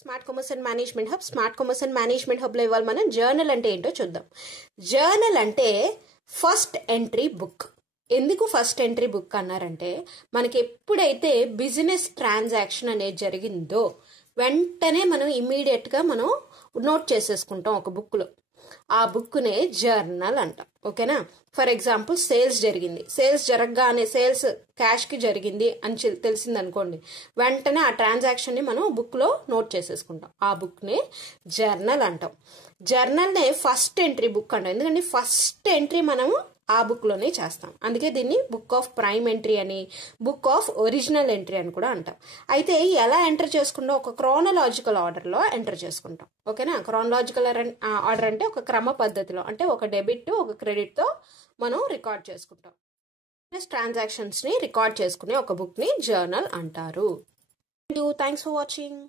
Smart commerce and management hub. Smart commerce and management హబ్లో ఇవాళ మనం journal అంటే ఏంటో చూద్దాం. జర్నల్ అంటే ఫస్ట్ ఎంట్రీ బుక్. ఎందుకు ఫస్ట్ ఎంట్రీ బుక్ అన్నారంటే, మనకి ఎప్పుడైతే బిజినెస్ ట్రాన్సాక్షన్ అనేది జరిగిందో వెంటనే మనం ఇమీడియట్గా మనం నోట్ చేసేసుకుంటాం ఒక బుక్లో. ఆ బుక్నే జర్నల్ అంటాం. ఓకేనా? ఫర్ ఎగ్జాంపుల్ సేల్స్ జరిగింది, సేల్స్ జరగగానే సేల్స్ క్యాష్కి జరిగింది అని తెలిసింది అనుకోండి, వెంటనే ఆ ట్రాన్సాక్షన్ని మనం బుక్లో నోట్ చేసేసుకుంటాం. ఆ బుక్నే జర్నల్ అంటాం. జర్నల్నే ఫస్ట్ ఎంట్రీ బుక్ అంటాం. ఎందుకంటే ఫస్ట్ ఎంట్రీ మనము ఆ బుక్లోనే చేస్తాం. అందుకే దీన్ని బుక్ ఆఫ్ ప్రైమ్ ఎంట్రీ అని, బుక్ ఆఫ్ ఒరిజినల్ ఎంట్రీ అని కూడా అంటాం. అయితే ఎలా ఎంటర్ చేసుకుంటాం? ఒక క్రోనలాజికల్ ఆర్డర్లో ఎంటర్ చేసుకుంటాం. ఓకేనా? క్రోనలాజికల్ ఆర్డర్ అంటే ఒక క్రమ పద్ధతిలో, అంటే ఒక డెబిట్ ఒక క్రెడిట్తో మనం రికార్డ్ చేసుకుంటాం. ట్రాన్సాక్షన్స్ని రికార్డ్ చేసుకునే ఒక బుక్ని జర్నల్ అంటారు. Thanks for watching.